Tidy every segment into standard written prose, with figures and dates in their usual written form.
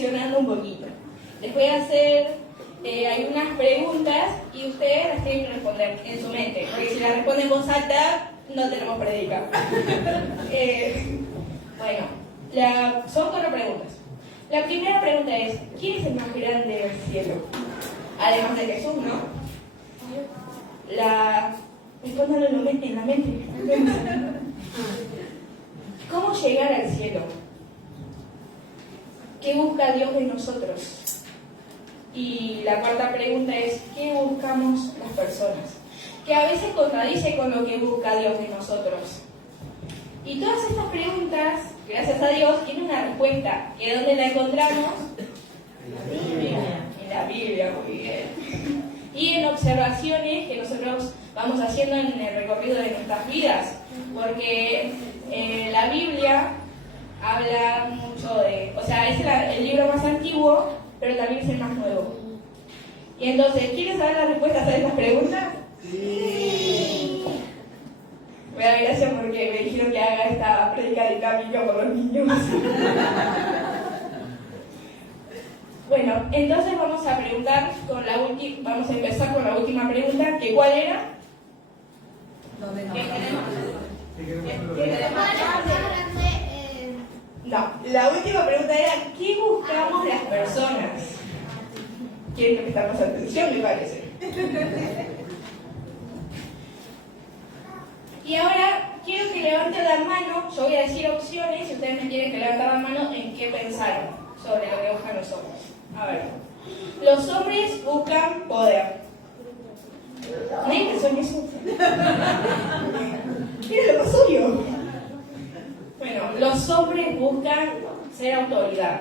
reflexionando un poquito. Les voy a hacer algunas preguntas y ustedes las tienen que responder en su mente, porque si las responden en voz alta, no tenemos predica. Bueno, son 4 preguntas. La primera pregunta es, ¿quién es el más grande del cielo? Además de Jesús, ¿no? Respóndanlo en la mente. ¿Cómo llegar al cielo? ¿Qué busca Dios de nosotros? Y la cuarta pregunta es, ¿qué buscamos las personas? Que a veces contradice con lo que busca Dios de nosotros. Y todas estas preguntas, gracias a Dios, tienen una respuesta. ¿Que dónde la encontramos? En la Biblia. En la Biblia, muy bien. Y en observaciones que nosotros vamos haciendo en el recorrido de nuestras vidas. Porque la Biblia habla mucho de... O sea, es el libro más antiguo, pero también es el más nuevo. Y entonces, ¿quieren saber las respuestas a estas preguntas? Sí. Me da gracia porque me dijeron que haga esta prédica dinámica por los niños. Bueno, entonces vamos a preguntar vamos a empezar con la última pregunta, que ¿cuál era? ¿Dónde no? ¿Qué tenemos? No, la última pregunta era ¿qué buscamos las personas? Quieren prestar más atención, me parece. Y ahora quiero que levanten la mano, yo voy a decir opciones y ustedes me tienen que levantar la mano en qué pensaron sobre lo que buscan los hombres. A ver, los hombres buscan poder. ¿Nadie pensó en eso? Mira lo más obvio. Bueno, los hombres buscan ser autoridad.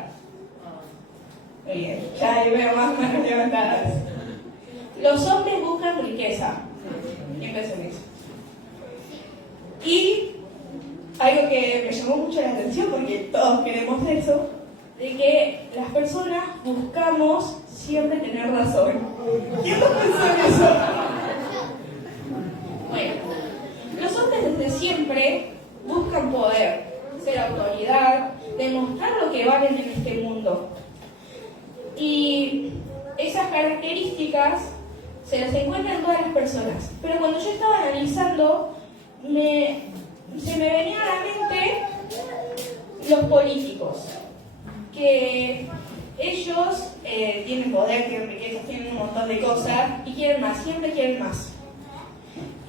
Muy bien, ya ahí veo más manos levantadas. Los hombres buscan riqueza. ¿Quién pensó en eso? Y algo que me llamó mucho la atención, porque todos queremos eso, de que las personas buscamos siempre tener razón. ¿Quién no pensó en eso? Bueno, los hombres desde siempre buscan poder, ser autoridad, demostrar lo que valen en este mundo. Y esas características se las encuentran en todas las personas. Pero cuando yo estaba analizando, se me venía a la mente los políticos, que ellos tienen poder, tienen riqueza, tienen un montón de cosas y quieren más, siempre quieren más.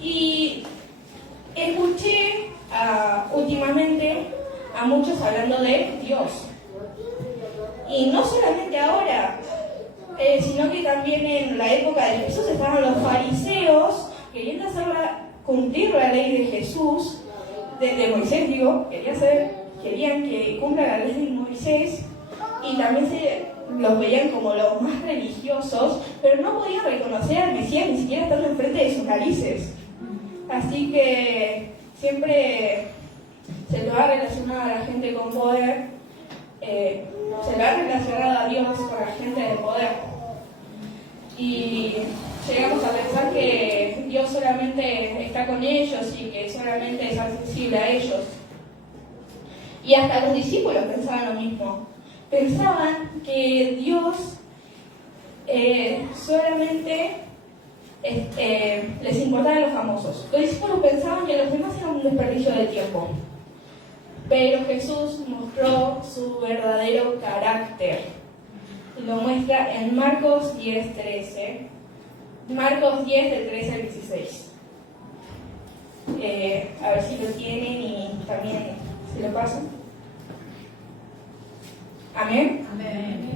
Y escuché últimamente a muchos hablando de Dios. Y no solamente ahora, sino que también en la época de Jesús estaban los fariseos queriendo cumplir la ley de Jesús, de Moisés, querían que cumpla la ley de Moisés, y también los veían como los más religiosos, pero no podían reconocer al Mesías ni siquiera estando enfrente de sus narices. Así que siempre se lo ha relacionado a la gente con poder, se lo ha relacionado a Dios con la gente de poder. Y llegamos a pensar que Dios solamente está con ellos y que solamente es accesible a ellos. Y hasta los discípulos pensaban lo mismo. Pensaban que Dios solamente les importaban los famosos. Los discípulos pensaban que los demás eran un desperdicio de tiempo. Pero Jesús mostró su verdadero carácter. Y lo muestra en Marcos 10:13. Marcos 10, del 13 al 16. A ver si lo tienen y también se lo pasan. Amén. Amén.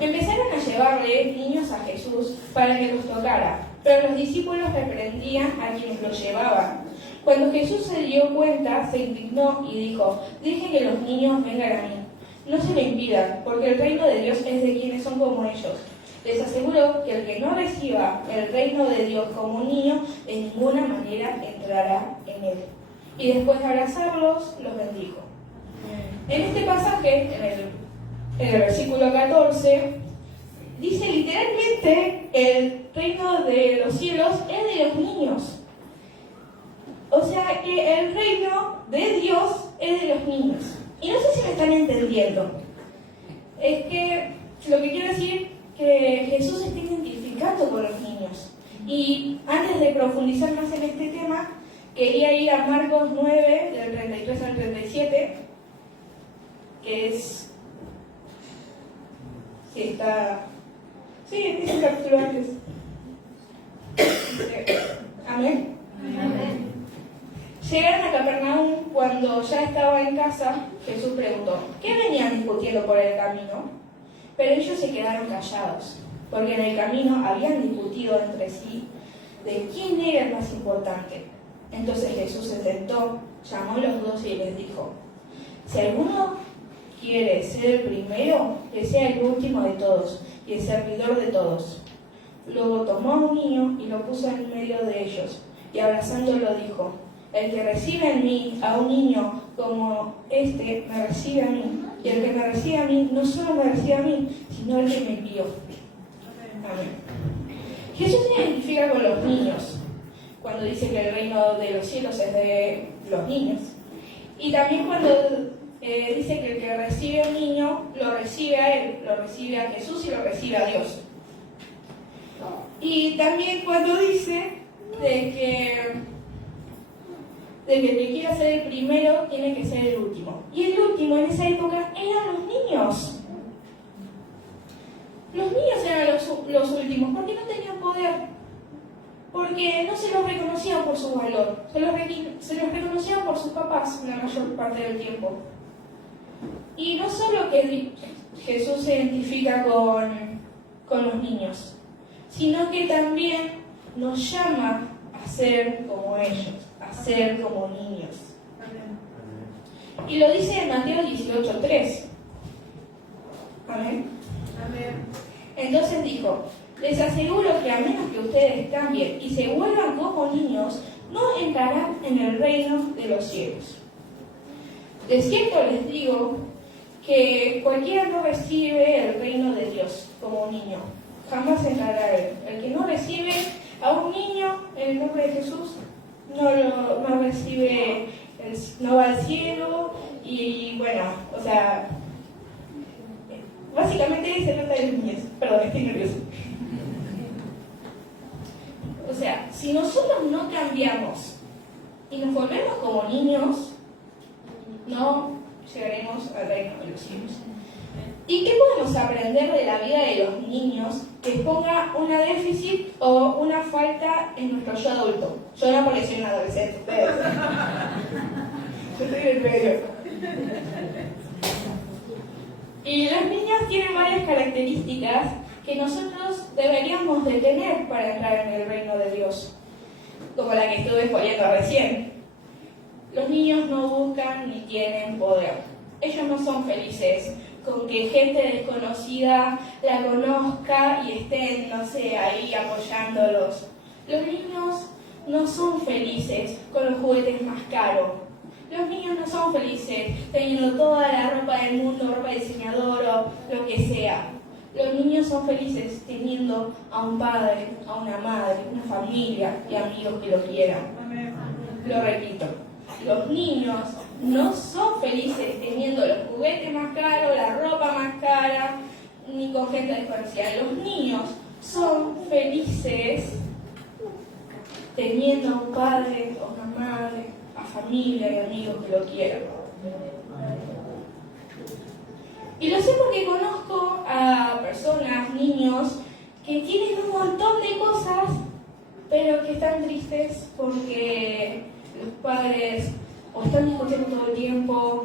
Empezaron a llevarle niños a Jesús para que los tocara, pero los discípulos reprendían a quienes los llevaban. Cuando Jesús se dio cuenta, se indignó y dijo: dejen que los niños vengan a mí, no se lo impidan, porque el reino de Dios es de quienes son como ellos. Les aseguro que el que no reciba el reino de Dios como un niño, de ninguna manera entrará en él. Y después de abrazarlos, los bendijo. En este pasaje, en el versículo 14, dice literalmente: el reino de los cielos es de los niños. O sea que el reino de Dios es de los niños. Y no sé si me están entendiendo. es que lo que quiero decir que Jesús se está identificando con los niños. Y antes de profundizar más en este tema, quería ir a Marcos 9, del 33 al 37, que es... Sí, está... Sí, empieza el capítulo antes. Amén. Amén. Llegaron a Capernaum. Cuando ya estaba en casa, Jesús preguntó: ¿qué venían discutiendo por el camino? Pero ellos se quedaron callados, porque en el camino habían discutido entre sí de quién era el más importante. Entonces Jesús se sentó, llamó a los 12 y les dijo: si alguno quiere ser el primero, que sea el último de todos y el servidor de todos. Luego tomó a un niño y lo puso en medio de ellos, y abrazándolo dijo: el que recibe en mí a un niño como este, me recibe a mí, y el que me recibe a mí, no solo me recibe a mí, sino el que me envió. Amén. Jesús se identifica con los niños, cuando dice que el reino de los cielos es de los niños. Y también cuando dice que el que recibe a un niño, lo recibe a él, lo recibe a Jesús y lo recibe a Dios. Y también cuando dice de que el que quiera ser el primero tiene que ser el último. Y el último en esa época eran los niños. Los niños eran los últimos porque no tenían poder, porque no se los reconocían por su valor, se los reconocían por sus papás la mayor parte del tiempo. Y no solo que Jesús se identifica con los niños, sino que también nos llama a ser como ellos, a ser como niños. Y lo dice en Mateo 18:3. Amén. Amén. Entonces dijo: les aseguro que a menos que ustedes cambien y se vuelvan como niños, no entrarán en el reino de los cielos. De cierto les digo que cualquiera no recibe el reino de Dios como un niño, jamás entrará él. El que no recibe a un niño en el nombre de Jesús no recibe, no va al cielo. Y bueno, o sea, básicamente se trata de los niños. Perdón, estoy nerviosa. O sea, si nosotros no cambiamos y nos volvemos como niños, no llegaremos al reino de los cielos. ¿Y qué podemos aprender de la vida de los niños que ponga una déficit o una falta en nuestro yo adulto? Yo no, porque soy un adolescente, ustedes. Yo estoy en el medio. Y los niños tienen varias características que nosotros deberíamos de tener para entrar en el reino de Dios, como la que estuve exponiendo recién. Los niños no buscan ni tienen poder. Ellos no son felices con que gente desconocida la conozca y estén, no sé, ahí apoyándolos. Los niños no son felices con los juguetes más caros. Los niños no son felices teniendo toda la ropa del mundo, ropa de diseñador o lo que sea. Los niños son felices teniendo a un padre, a una madre, una familia y amigos que lo quieran. Lo repito. Los niños no son felices teniendo los juguetes más caros, la ropa más cara, ni con gente desconocida. Los niños son felices teniendo a un padre, a una madre, a familia y amigos que lo quieran. Y lo sé porque conozco a personas, niños, que tienen un montón de cosas, pero que están tristes porque los padres o están discutiendo todo el tiempo,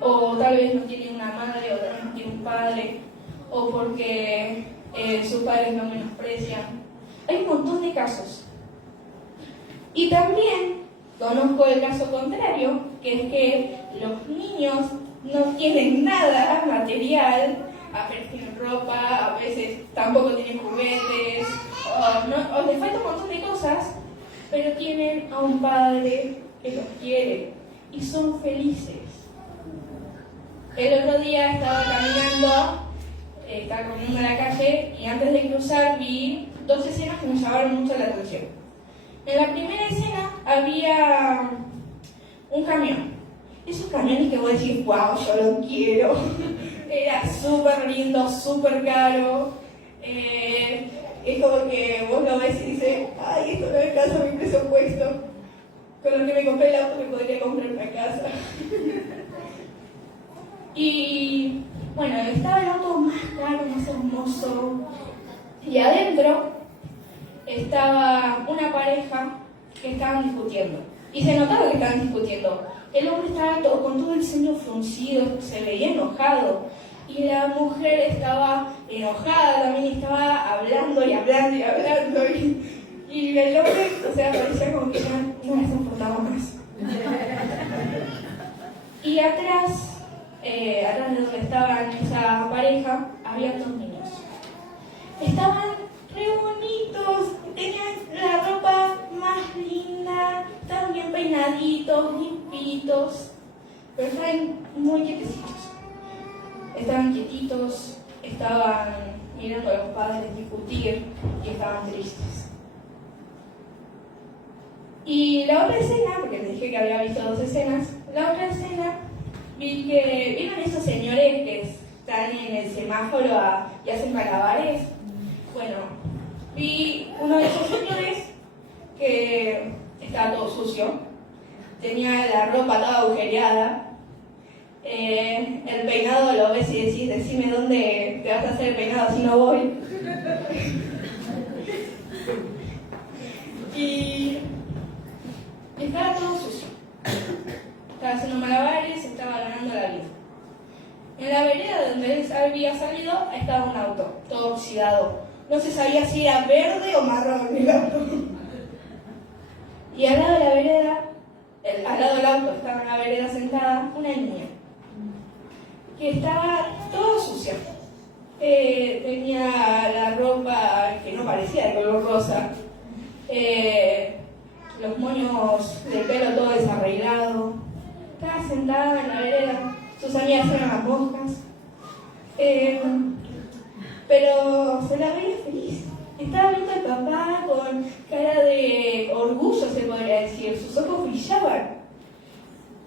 o tal vez no tienen una madre, o tal vez no tienen un padre, o porque sus padres no menosprecian. Hay un montón de casos. Y también conozco el caso contrario, que es que los niños no tienen nada material, apenas tienen ropa, a veces tampoco tienen juguetes, o les falta un montón de cosas, pero tienen a un padre que los quiere y son felices. El otro día estaba caminando en la calle y antes de cruzar vi dos escenas que me llamaron mucho la atención. En la primera escena había un camión. Esos camiones que vos decís, wow, yo lo quiero. Era súper lindo, súper caro. Es como que vos lo ves y dices, ay, esto no alcanza mi presupuesto. Con lo que me compré el auto me podría comprar una casa. Y bueno, estaba el auto más caro, más hermoso. Y adentro estaba una pareja que estaban discutiendo. Y se notaba que estaban discutiendo. El hombre estaba con todo el ceño fruncido, se veía enojado. Y la mujer estaba enojada también, estaba hablando y hablando y hablando. Y el hombre, o sea, parecía como que ya no la soportaba más. Y atrás de donde estaban esa pareja, había 2 niños. Estaban re bonitos, tenían la ropa más linda, estaban bien peinaditos, limpitos, pero estaban muy quietecitos. Estaban quietitos, estaban mirando a los padres discutir y estaban tristes. Y la otra escena, porque les dije que había visto 2 escenas, la otra escena vi que, ¿vieron esos señores que están en el semáforo y hacen malabares? Bueno, vi uno de esos señores que estaba todo sucio, tenía la ropa toda agujereada, el peinado lo ves y decís, decime dónde te vas a hacer el peinado si no voy. Y estaba todo sucio. Estaba haciendo malabares, estaba ganando la vida. En la vereda donde él había salido estaba un auto, todo oxidado. No se sabía si era verde o marrón el auto. Y al lado de la vereda, al lado del auto estaba en la vereda sentada una niña que estaba toda sucia. Tenía la ropa que no parecía de color rosa, los moños de pelo todo desarreglado. Estaba sentada en la vereda, sus amigas eran las moscas, pero se la veía feliz. Estaba viendo al papá con cara de orgullo, se podría decir, sus ojos brillaban.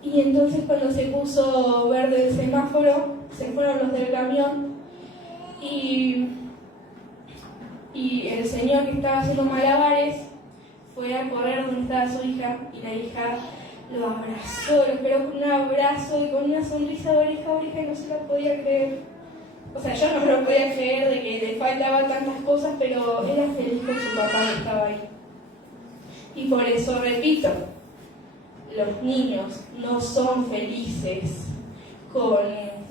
Y entonces cuando se puso verde el semáforo, se fueron los del camión y el señor que estaba haciendo malabares fue a correr donde estaba su hija y la hija lo abrazó, lo esperó con un abrazo y con una sonrisa de oreja a oreja y no se lo podía creer. O sea, yo no me lo podía creer de que le faltaban tantas cosas, pero era feliz con su papá que estaba ahí. Y por eso repito, los niños no son felices con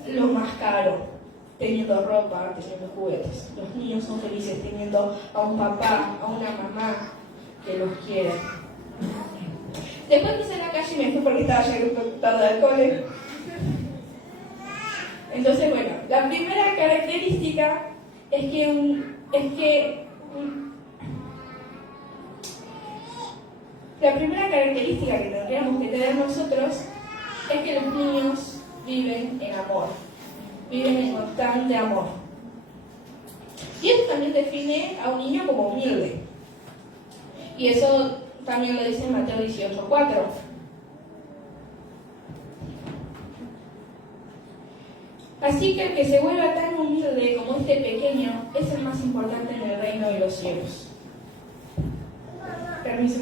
lo más caro, teniendo ropa, teniendo juguetes. Los niños son felices teniendo a un papá, a una mamá que los quiere. Después puse en la calle y me fui porque estaba llegando tarde al cole. Entonces, bueno, la primera característica es que la primera característica que tendríamos que tener nosotros es que los niños viven en amor, viven en constante amor. Y eso también define a un niño como humilde. Y eso también lo dice en Mateo 18:4. Así que el que se vuelva tan humilde como este pequeño es el más importante en el reino de los cielos. Permiso.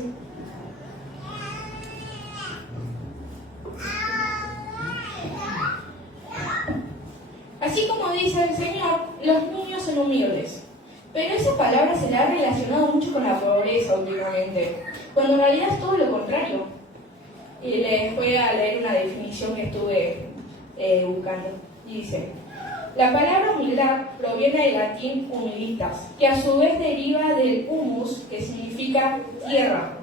Así como dice el Señor, los niños son humildes. Pero esa palabra se la ha relacionado mucho con la pobreza últimamente, cuando en realidad es todo lo contrario. Y les voy a leer una definición que estuve buscando. Y dice, la palabra humildad proviene del latín humilitas, que a su vez deriva del humus, que significa tierra.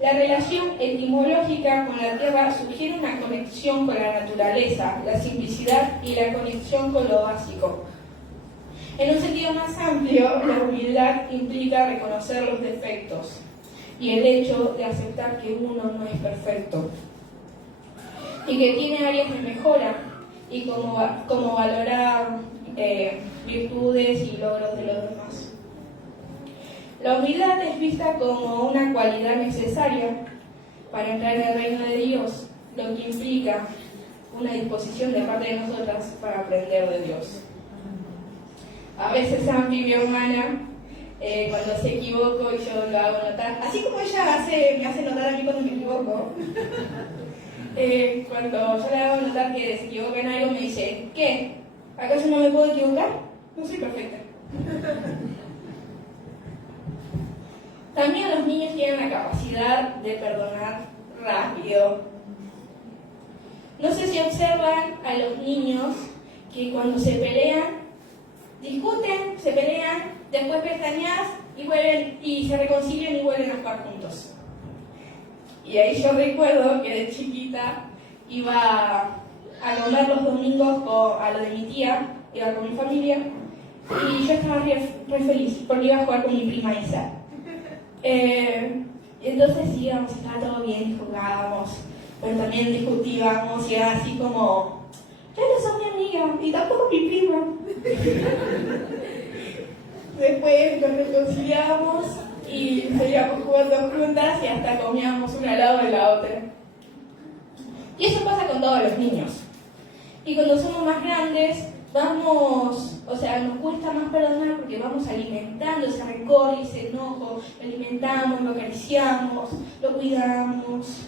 La relación etimológica con la tierra sugiere una conexión con la naturaleza, la simplicidad y la conexión con lo básico. En un sentido más amplio, la humildad implica reconocer los defectos y el hecho de aceptar que uno no es perfecto y que tiene áreas de mejora y como valorar virtudes y logros de los demás. La humildad es vista como una cualidad necesaria para entrar en el reino de Dios, lo que implica una disposición de parte de nosotras para aprender de Dios. A veces Sampi, mi hermana, cuando se equivoco y yo lo hago notar, así como ella me hace notar a mí cuando me equivoco, cuando yo le hago notar que se equivoca en algo, me dice, ¿qué? ¿Acaso no me puedo equivocar? No soy perfecta. También los niños tienen la capacidad de perdonar rápido. No sé si observan a los niños que cuando se pelean, discuten, se pelean, después pestañeas y vuelven y se reconcilian y vuelven a jugar juntos. Y ahí yo recuerdo que de chiquita iba a comer los domingos a lo de mi tía, iba con mi familia, y yo estaba re feliz porque iba a jugar con mi prima Isa. Entonces íbamos, estaba todo bien y jugábamos, pero también discutíamos y era así como, ya no sos mi amiga y tampoco mi prima. Después nos reconciliábamos y seguíamos jugando juntas y hasta comíamos una al lado de la otra. Y eso pasa con todos los niños. Y cuando somos más grandes, nos cuesta más perdonar porque vamos alimentando ese rencor y ese enojo, lo alimentamos, lo acariciamos, lo cuidamos.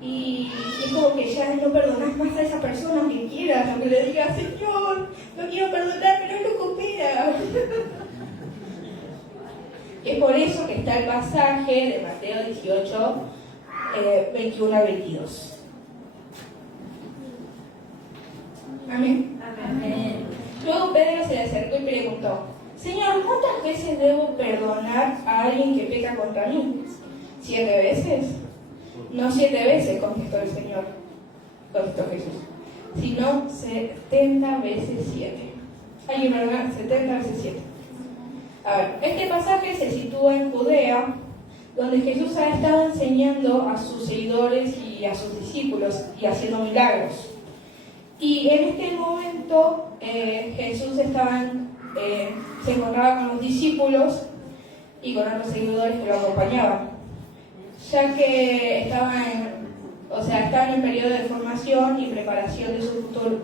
Y es como que ya no perdonás más a esa persona aunque quieras, aunque le digas, Señor, no quiero perdonar, pero él no coopera. Es por eso que está el pasaje de Mateo 18, 21 al 22. Amén. Amén. Luego Pedro se le acercó y preguntó, Señor, ¿cuántas veces debo perdonar a alguien que peca contra mí? ¿7 veces? No 7 veces, contestó el Señor, contestó Jesús, sino 70 veces 7. Hay una verdad, 70 veces 7. A ver, este pasaje se sitúa en Judea, donde Jesús ha estado enseñando a sus seguidores y a sus discípulos y haciendo milagros. Y en este momento Jesús se encontraba con los discípulos y con otros seguidores que lo acompañaban, ya que estaban en periodo de formación y preparación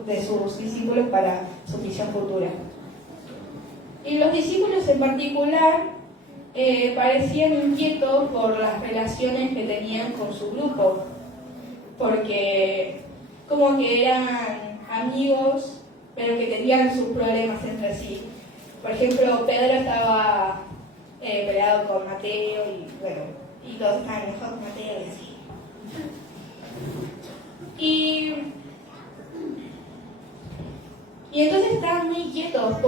de sus discípulos para su misión futura. Y los discípulos en particular parecían inquietos por las relaciones que tenían con su grupo, porque como que eran amigos, pero que tenían sus problemas entre sí. Por ejemplo, Pedro estaba peleado con Mateo y todos estaban enojados con Mateo y así. Y entonces estaban muy inquietos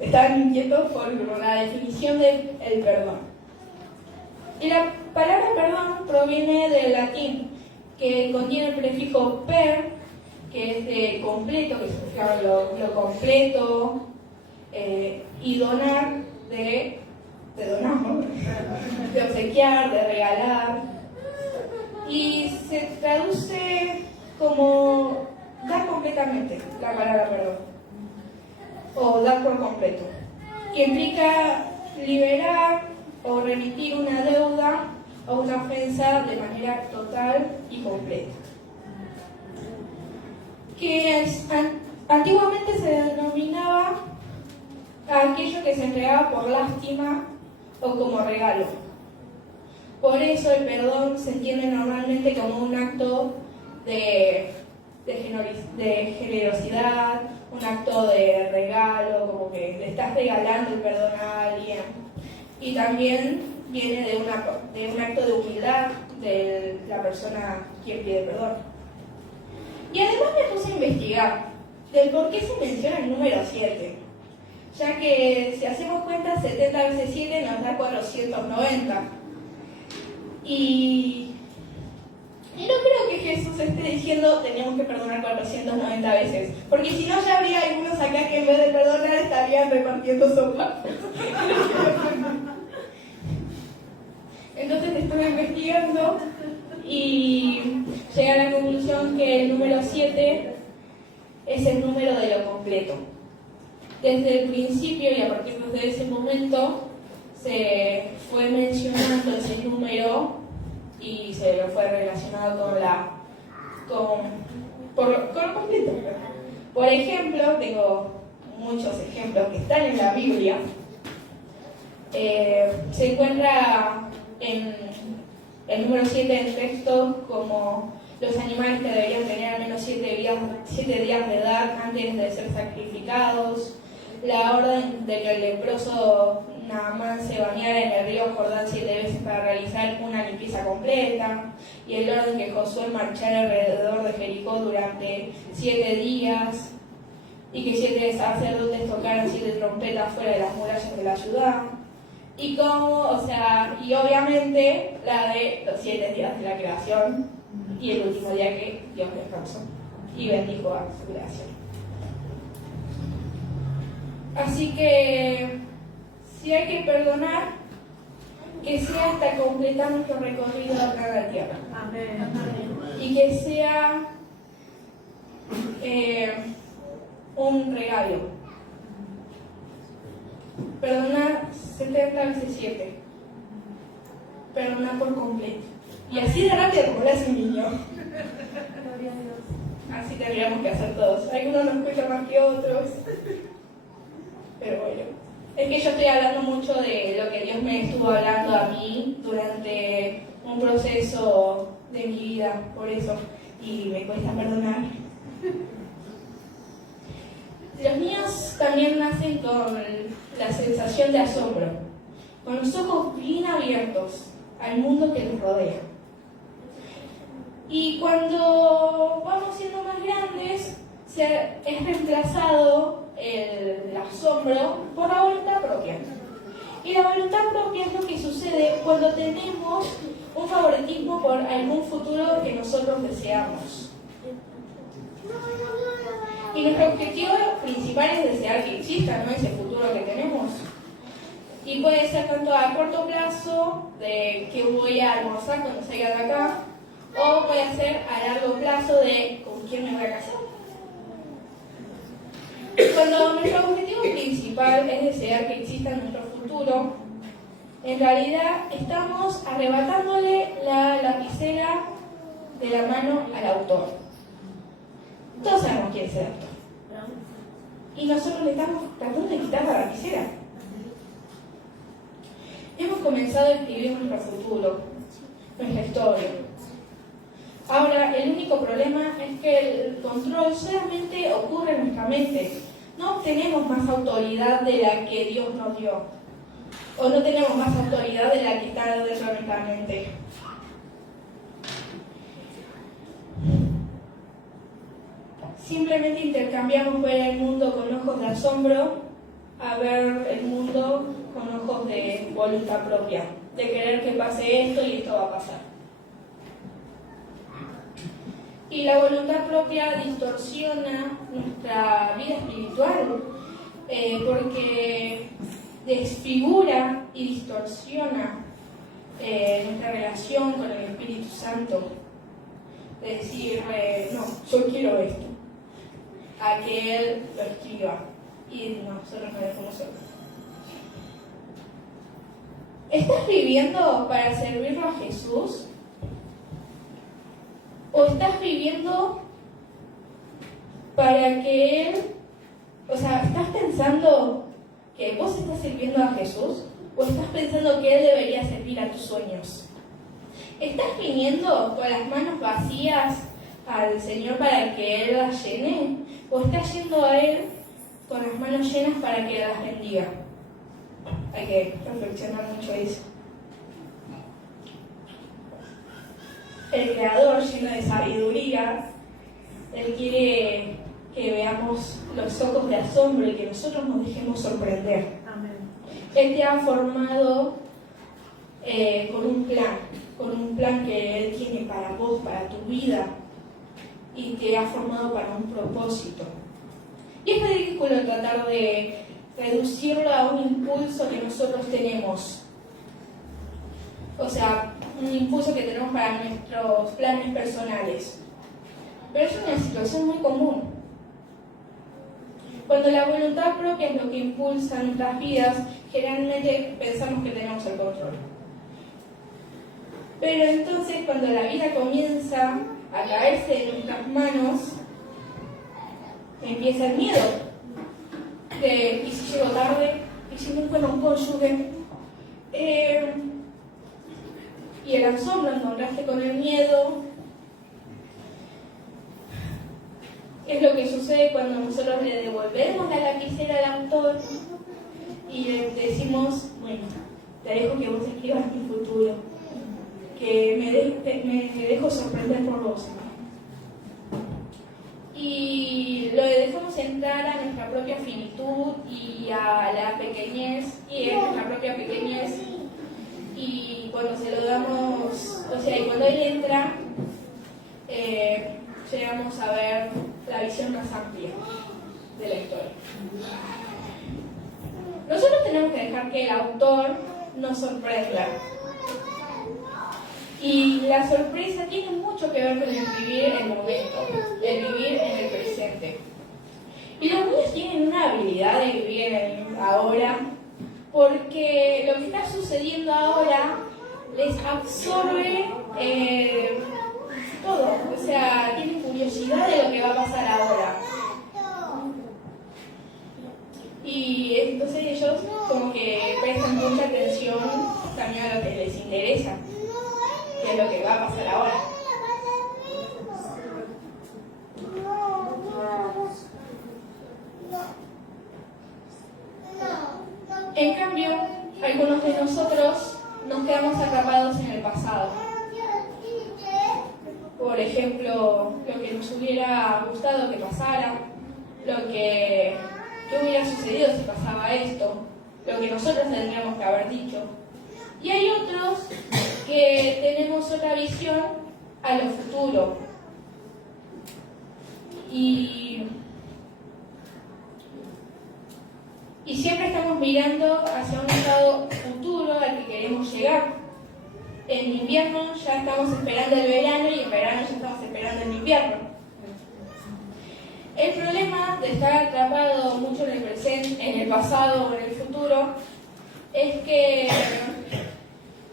estaban inquietos por la definición del perdón. Y la palabra perdón proviene del latín, que contiene el prefijo per, que es de completo, que significa lo completo, y donar, de donar, ¿no? De obsequiar, de regalar. Y se traduce como dar completamente, la palabra perdón, o dar por completo, que implica liberar o remitir una deuda o una ofensa de manera total y completa. Que antiguamente se denominaba a aquello que se entregaba por lástima o como regalo. Por eso el perdón se entiende normalmente como un acto de generosidad, un acto de regalo, como que le estás regalando el perdón a alguien. Y también viene de un acto de humildad de la persona quien pide perdón. Y además me puse a investigar del por qué se menciona el número 7, ya que si hacemos cuenta 70 veces 7 nos da 490. Y no creo que Jesús esté diciendo tenemos que perdonar 490 veces, porque si no ya habría algunos acá que en vez de perdonar estarían repartiendo sopa. Entonces estuve investigando y llegué a la conclusión que el número 7 es el número de lo completo. Desde el principio y a partir de ese momento se fue mencionando ese número y se lo fue relacionado con lo completo. Por ejemplo, tengo muchos ejemplos que están en la Biblia. Se encuentra en el número 7 en textos como los animales que deberían tener al menos 7 días de edad antes de ser sacrificados, la orden de que el leproso Naamán se bañara en el río Jordán 7 veces para realizar una limpieza completa, y el orden que Josué marchara alrededor de Jericó durante 7 días, y que 7 sacerdotes tocaran 7 trompetas fuera de las murallas de la ciudad. Y obviamente la de los 7 días de la creación y el último día que Dios descansó y bendijo a su creación. Así que si hay que perdonar, que sea hasta completar nuestro recorrido acá en la tierra. Amén. Y que sea un regalo. Perdonar 70 veces 7. Perdonar por completo. Y así de rápido como lo hace un niño. Gloria a Dios. Así tendríamos que hacer todos. Algunos nos cuesta más que otros. Pero bueno. Es que yo estoy hablando mucho de lo que Dios me estuvo hablando a mí durante un proceso de mi vida. Por eso. Y me cuesta perdonar. Los niños también nacen con la sensación de asombro, con los ojos bien abiertos al mundo que los rodea. Y cuando vamos siendo más grandes, es reemplazado el asombro por la voluntad propia. Y la voluntad propia es lo que sucede cuando tenemos un favoritismo por algún futuro que nosotros deseamos. Y nuestro objetivo principal es desear que exista, ¿no?, ese futuro que tenemos. Y puede ser tanto a corto plazo, de que voy a almorzar cuando salga de acá, o puede ser a largo plazo de con quién me voy a casar. Cuando nuestro objetivo principal es desear que exista nuestro futuro, en realidad estamos arrebatándole la lapicera de la mano al autor. Todos sabemos quién es el autor. Y nosotros le estamos tratando de quitar la lapicera. Hemos comenzado a escribir nuestro futuro, nuestra historia. Ahora, el único problema es que el control solamente ocurre en nuestra mente. No tenemos más autoridad de la que Dios nos dio. O no tenemos más autoridad de la que está dentro de nuestra mente. Simplemente intercambiamos ver el mundo con ojos de asombro a ver el mundo con ojos de voluntad propia, de querer que pase esto y esto va a pasar. Y la voluntad propia distorsiona nuestra vida espiritual, porque desfigura y distorsiona nuestra relación con el Espíritu Santo. De decir, no, yo quiero esto, a que Él lo escriba y nosotros nos dejamos solos. ¿Estás viviendo para servirlo a Jesús? ¿O estás viviendo para que Él, estás pensando que vos estás sirviendo a Jesús? ¿O estás pensando que Él debería servir a tus sueños? ¿Estás viniendo con las manos vacías al Señor para que Él las llene? ¿O estás yendo a Él con las manos llenas para que las bendiga? Hay que reflexionar mucho eso. El Creador, lleno de sabiduría, Él quiere que veamos los ojos de asombro y que nosotros nos dejemos sorprender. Amén. Él te ha formado con un plan que Él tiene para vos, para tu vida, y te ha formado para un propósito. Y es ridículo tratar de reducirlo a un impulso que nosotros tenemos. Un impulso que tenemos para nuestros planes personales. Pero es una situación muy común. Cuando la voluntad propia es lo que impulsa nuestras vidas, generalmente pensamos que tenemos el control. Pero entonces cuando la vida comienza a caerse de nuestras manos, empieza el miedo de, ¿y si llego tarde? ¿Y si no encuentro un cónyuge? Y el asombro, encontraste con el miedo. Es lo que sucede cuando nosotros le devolvemos la lapicera al autor y le decimos, bueno, te dejo que vos escribas mi futuro, que me dejo sorprender por vos. Y lo dejamos entrar a nuestra propia finitud y a la pequeñez, y a nuestra propia pequeñez. Y cuando se lo damos, o sea, y cuando él entra, llegamos a ver la visión más amplia de la historia. Nosotros tenemos que dejar que el autor nos sorprenda. Y la sorpresa tiene mucho que ver con el vivir el momento, el vivir en el presente. Y los niños tienen una habilidad de vivir en el ahora, porque lo que está sucediendo ahora les absorbe todo. O sea, tienen curiosidad de lo que va a pasar ahora. Y entonces ellos como que prestan mucha atención también a lo que les interesa, que es lo que va a pasar ahora. En cambio, algunos de nosotros nos quedamos atrapados en el pasado. Por ejemplo, lo que nos hubiera gustado que pasara, ¿qué hubiera sucedido si pasaba esto? Lo que nosotros tendríamos que haber dicho. Y hay otros que tenemos otra visión a lo futuro. Y siempre estamos mirando hacia un estado futuro al que queremos llegar. En invierno ya estamos esperando el verano y en verano ya estamos esperando el invierno. El problema de estar atrapado mucho en el presente, en el pasado o en el futuro, es que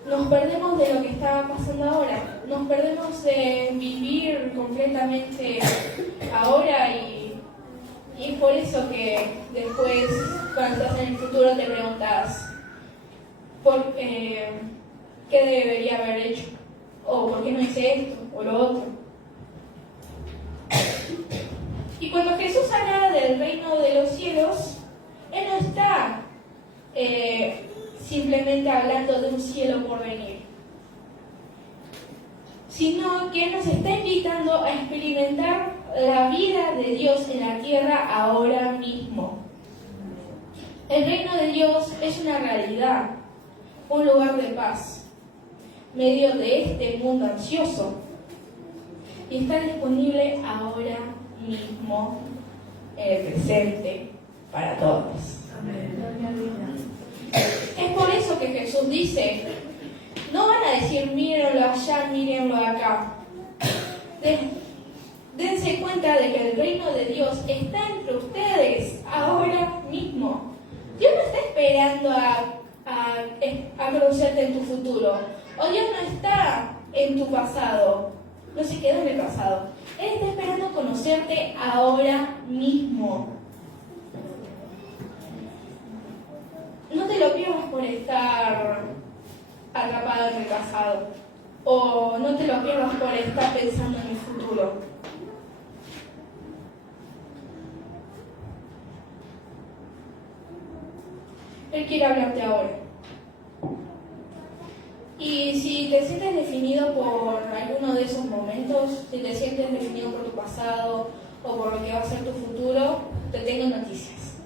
nos perdemos de lo que está pasando ahora. Nos perdemos de vivir completamente ahora y es por eso que después, cuando estás en el futuro, te preguntas ¿qué debería haber hecho? ¿O por qué no hice esto o lo otro? Y cuando Jesús habla del reino de los cielos, Él no está simplemente hablando de un cielo por venir, sino que Él nos está invitando a experimentar la vida de Dios en la tierra ahora mismo. El reino de Dios es una realidad, un lugar de paz, medio de este mundo ansioso, y está disponible ahora mismo, en el presente, para todos. Es por eso que Jesús dice, no van a decir mírenlo allá, mírenlo acá. Dense cuenta de que el reino de Dios está entre ustedes ahora mismo. Dios no está esperando a conocerte en tu futuro. O Dios no está en tu pasado. No se quedó en el pasado. Él está esperando conocerte ahora mismo. No te lo pierdas por estar atrapado en el pasado. O no te lo pierdas por estar pensando en el futuro. Él quiere hablarte ahora. Y si te sientes definido por alguno de esos momentos, si te sientes definido por tu pasado o por lo que va a ser tu futuro, te tengo noticias.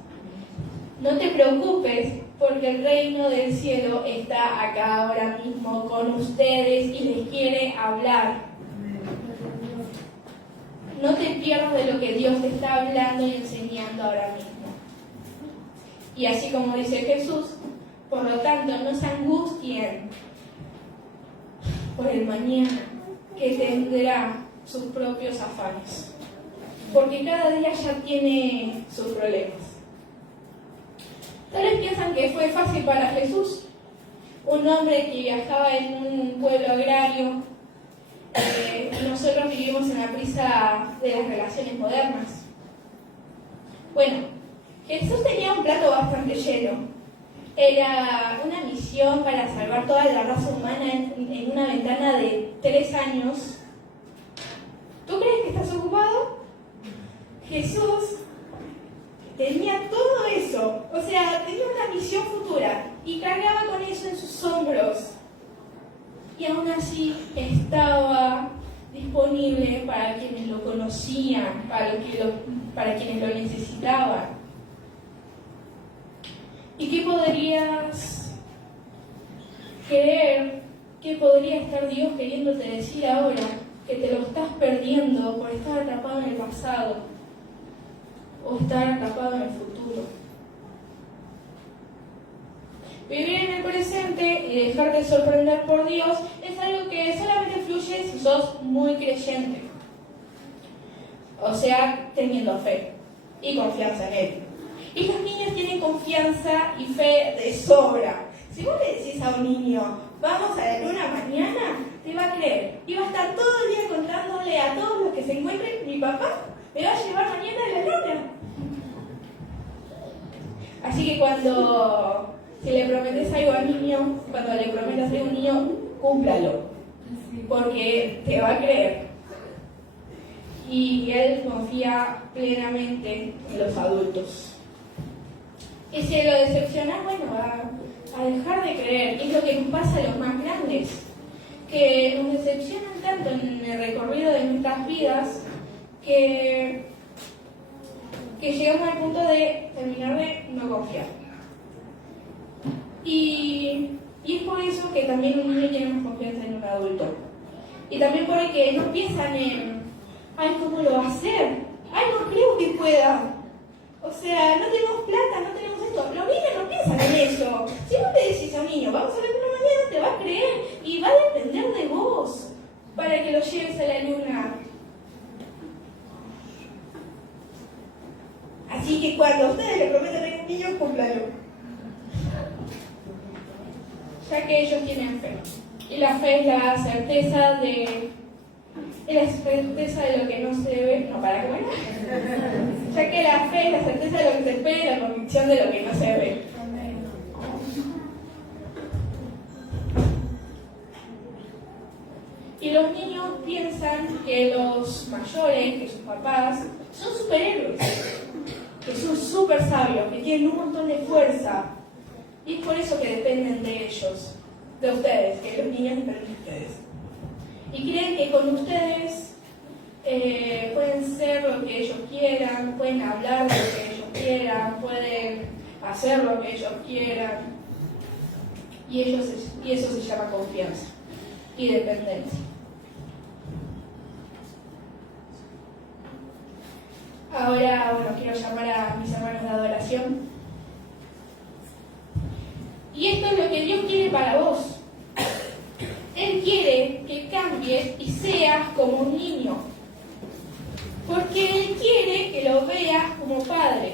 No te preocupes, porque el reino del cielo está acá ahora mismo con ustedes y les quiere hablar. No te pierdas de lo que Dios te está hablando y enseñando ahora mismo. Y así como dice Jesús, por lo tanto, no se angustien por el mañana, que tendrá sus propios afanes, porque cada día ya tiene sus problemas. Tal vez piensan que fue fácil para Jesús, un hombre que viajaba en un pueblo agrario y nosotros vivimos en la prisa de las relaciones modernas. Bueno, Jesús tenía un plato bastante lleno. Era una misión para salvar toda la raza humana en una ventana de 3 años. ¿Tú crees que estás ocupado? Jesús tenía todo eso, o sea, tenía una misión futura y cargaba con eso en sus hombros. Y aún así estaba disponible para quienes lo conocían, para quienes lo necesitaban. ¿Y qué podrías creer? ¿Qué podría estar Dios queriéndote decir ahora? Que te lo estás perdiendo por estar atrapado en el pasado o estar atrapado en el futuro. Vivir en el presente y dejarte sorprender por Dios es algo que solamente fluye si sos muy creyente. O sea, teniendo fe y confianza en Él. Y los niños tienen confianza y fe de sobra. Si vos le decís a un niño, vamos a la luna mañana, te va a creer. Y va a estar todo el día contándole a todos los que se encuentren, mi papá me va a llevar mañana a la luna. Así que si le prometes algo al niño, cuando le prometas algo a un niño, cúmplalo. Porque te va a creer. Y él confía plenamente en los adultos. Y si lo decepcionas, bueno, va a dejar de creer. Es lo que nos pasa a los más grandes, que nos decepcionan tanto en el recorrido de nuestras vidas que llegamos al punto de terminar de no confiar. Y es por eso que también un niño tiene más confianza en un adulto. Y también porque no piensan en, ay, ¿cómo lo va a hacer? Ay, no creo que pueda. O sea, no tenemos plata, no tenemos esto. Los niños no piensan en eso. Si vos le decís a un niño, vamos a la luna mañana, te va a creer y va a depender de vos para que lo lleves a la luna. Así que cuando ustedes le prometen a un niño, cúmplalo. Ya que ellos tienen fe. Y la fe es la certeza de lo que no se ve. No, para comer. Ya que la fe es la certeza de lo que se espera y la convicción de lo que no se ve. Y los niños piensan que los mayores, que sus papás, son superhéroes, que son súper sabios, que tienen un montón de fuerza. Y es por eso que dependen de ellos, de ustedes, que los niños dependen de ustedes. Y creen que con ustedes pueden ser lo que ellos quieran, pueden hablar de lo que ellos quieran, pueden hacer lo que ellos quieran. Y eso se llama confianza y dependencia. Ahora, bueno, quiero llamar a mis hermanos de adoración. Y esto es lo que Dios quiere para vos. Él quiere que cambies y seas como un niño. Porque Él quiere que lo veas como padre.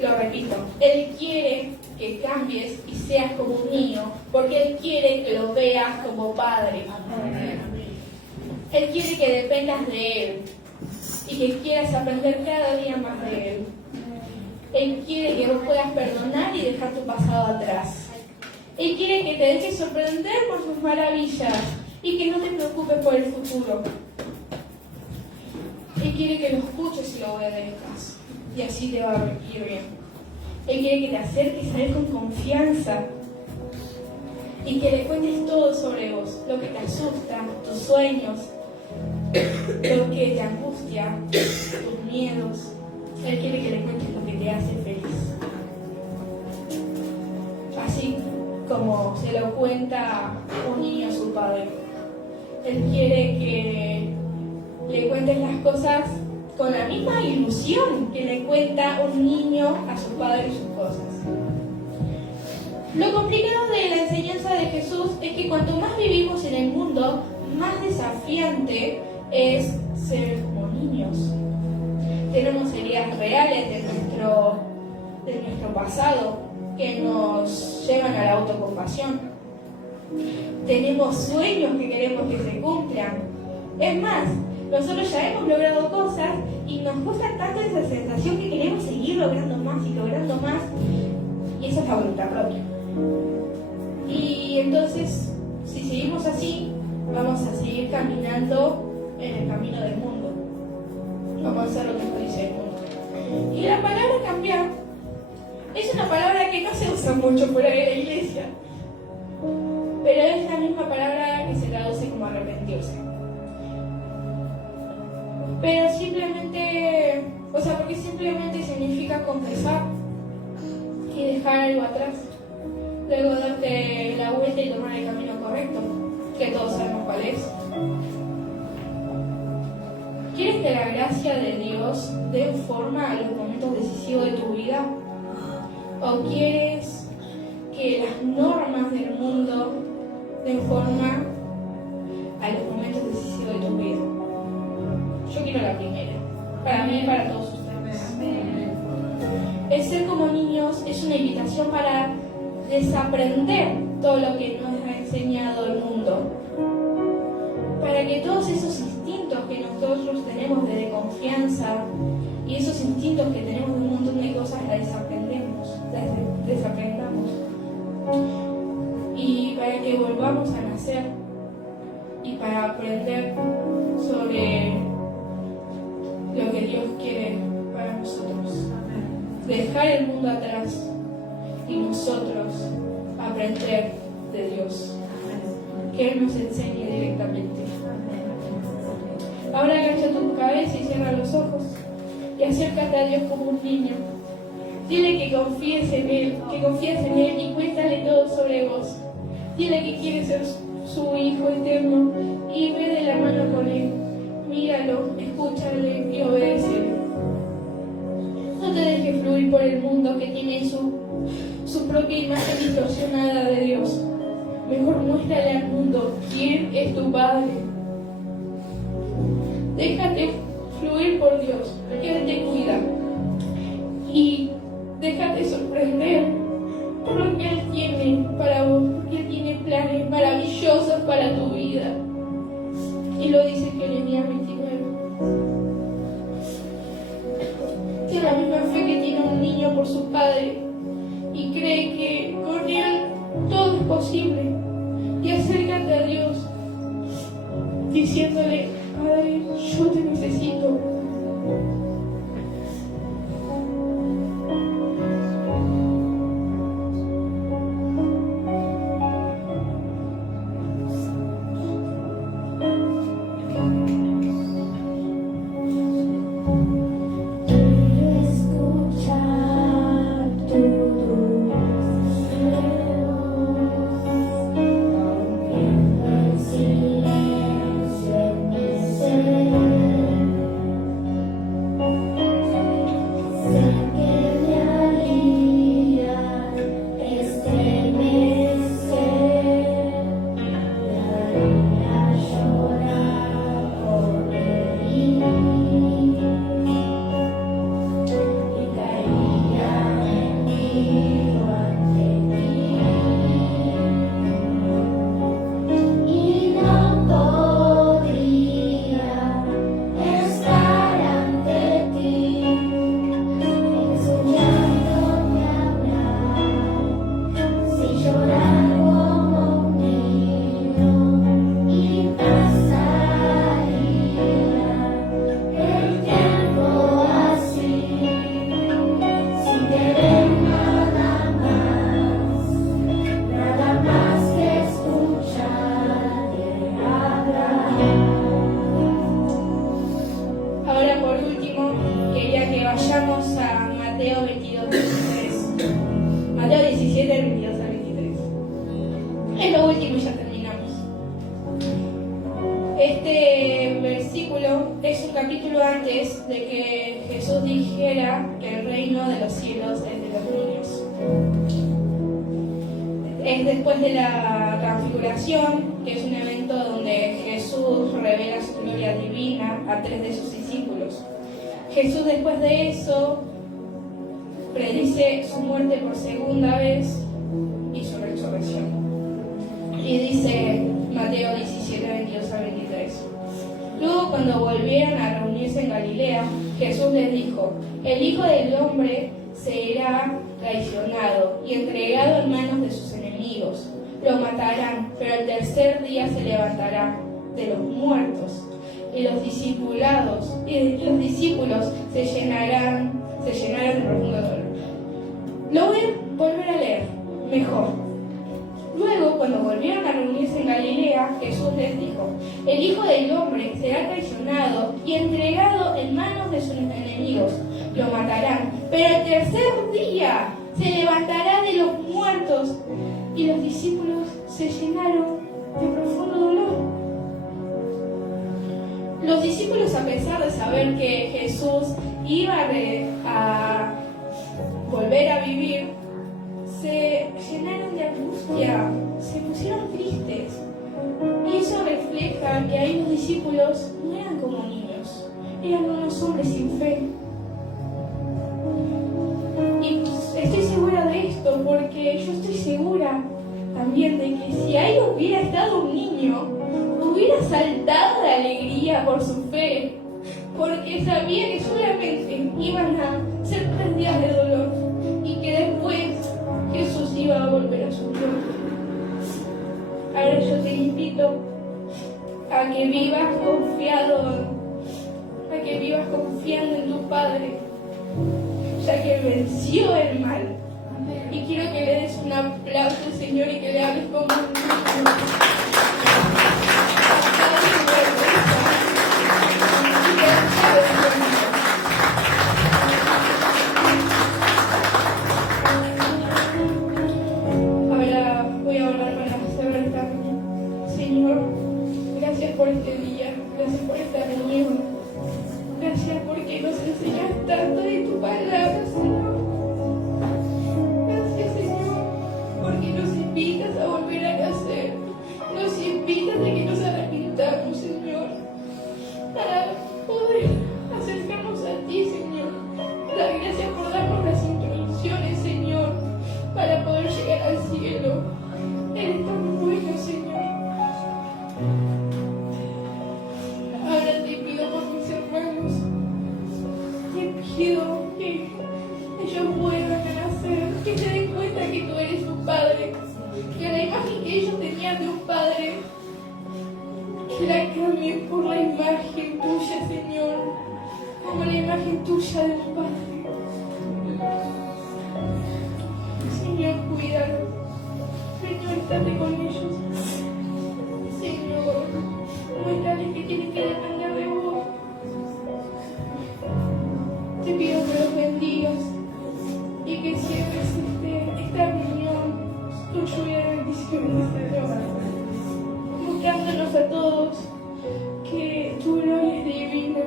Lo repito, Él quiere que cambies y seas como un niño. Porque Él quiere que lo veas como padre. Él quiere que dependas de Él. Y que quieras aprender cada día más de Él. Él quiere que vos puedas perdonar y dejar tu pasado atrás. Él quiere que te dejes sorprender por sus maravillas y que no te preocupes por el futuro. Él quiere que lo escuches y lo obedezcas y así te va a ir bien. Él quiere que te acerques a Él con confianza y que le cuentes todo sobre vos, lo que te asusta, tus sueños, lo que te angustia, tus miedos. Él quiere que le cuentes lo que te hace feliz. Así como se lo cuenta un niño a su padre. Él quiere que le cuentes las cosas con la misma ilusión que le cuenta un niño a su padre sus cosas. Lo complicado de la enseñanza de Jesús es que cuanto más vivimos en el mundo, más desafiante es ser como niños. Tenemos heridas reales de nuestro pasado, que nos llevan a la autocompasión. Tenemos sueños que queremos que se cumplan. Es más, nosotros ya hemos logrado cosas y nos gusta tanto esa sensación que queremos seguir logrando más y logrando más. Y eso es la voluntad propia. Y entonces, si seguimos así, vamos a seguir caminando en el camino del mundo. Vamos a hacer lo que nos dice el mundo. Y la palabra cambiar es una palabra que no se usa mucho fuera de la iglesia, pero es la misma palabra que se traduce como arrepentirse. Pero simplemente, porque simplemente significa confesar y dejar algo atrás, luego darte la vuelta y tomar el camino correcto, que todos sabemos cuál es. ¿Quieres que la gracia de Dios dé forma a los momentos decisivos de tu vida? ¿O quieres que las normas del mundo den forma a los momentos decisivos de tu vida? Yo quiero la primera, para mí y para todos ustedes. El ser como niños es una invitación para desaprender todo lo que nos ha enseñado el mundo, para que todos esos instintos que nosotros tenemos de confianza y esos instintos que tenemos de un montón de cosas las desaprendamos, y para que volvamos a nacer y para aprender sobre lo que Dios quiere para nosotros. Dejar el mundo atrás y nosotros aprender de Dios, que Él nos enseñe directamente. Ahora agacha tu cabeza y cierra los ojos y acércate a Dios como un niño. Dile que confíes en Él, y cuéntale todo sobre vos. Dile que quieres ser su Hijo eterno y ve de la mano con Él. Míralo, escúchale y obedécele. No te dejes fluir por el mundo que tiene su propia imagen distorsionada de Dios. Mejor muéstrale al mundo quién es tu Padre. Déjate fluir por Dios, que Él te cuida. Y déjate sorprender por lo que Él tiene para vos, porque Él tiene planes maravillosos para tu vida. Y lo dice Jeremías 29. Tiene la misma fe que tiene un niño por su padre y cree que con Él todo es posible. Y acércate a Dios diciéndole: Padre, yo te necesito. Este versículo es un capítulo antes de que Jesús dijera que el reino de los cielos es de los niños. Es después de la transfiguración, que es un evento donde Jesús revela su gloria divina a 3 de sus discípulos. Jesús, después de eso, predice su muerte por segunda vez y su resurrección. Y dice Mateo 17, 22 al 23. Luego, cuando volvieron a reunirse en Galilea, Jesús les dijo: el Hijo del Hombre será traicionado y entregado en manos de sus enemigos. Lo matarán, pero el tercer día se levantará de los muertos. Y los discípulos se llenaron de profundo dolor. Lo voy a volver a leer mejor. Luego, cuando volvieron a reunirse en Galilea, Jesús les dijo: el Hijo del Hombre será traicionado y entregado en manos de sus enemigos. Lo matarán, pero el tercer día se levantará de los muertos. Y los discípulos se llenaron de profundo dolor. Los discípulos, a pesar de saber que Jesús iba a volver a vivir, se llenaron de angustia, se pusieron tristes. Y eso refleja que ahí los discípulos no eran como niños, eran unos hombres sin fe. Y estoy segura de esto porque yo estoy segura también de que si ahí hubiera estado un niño, hubiera saltado de alegría por su fe, porque sabía que solamente iban a ser 3 días de dolor y que después Jesús iba a volver a su gloria. Ahora yo te invito a que vivas confiando en tu Padre, ya que venció el mal. Y quiero que le des un aplauso al Señor y que le hables como un niño. Ahora voy a orar para cerrar esta reunión. Señor, gracias por este día, gracias por esta reunión. Gracias porque nos enseñas tanto de tu palabra, Señor. Gracias, Señor, porque nos invitas a volver a nacer. Nos invitas a que nos arrepintamos, Señor, para poder acercarnos a ti, Señor. Gracias por darnos las instrucciones, Señor, para poder llegar al cielo. Eres tan bueno, Señor. Ahora te pido por mis hermanos. Te pido que ellos vuelvan a nacer, que se den cuenta que tú eres su Padre, que la imagen que ellos tenían de un Padre, que la cambien por la imagen tuya, Señor, como la imagen tuya de un Padre. Señor, cuídalos. Señor, estate con ellos. Señor, muéstrales que tienen que depender de vos. Te pido que los bendigas y que cierres esta reunión tu lluvia de bendiciones, Señor, mostrándonos a todos que tu gloria es divina.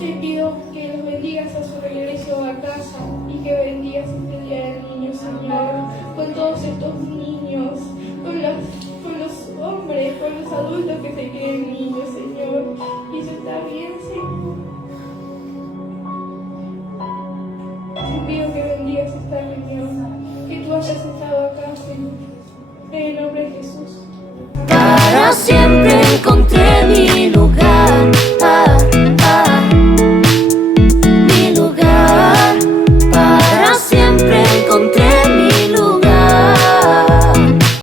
Te pido que los bendigas a su regreso a casa y que bendigas este día del niño, Señor, con todos estos niños, con los hombres, con los adultos que se creen niños, Señor. Y eso está bien, Señor. Te pido que bendigas esta reunión, que tú hayas estado acá, Señor. En el nombre de Jesús. Para siempre.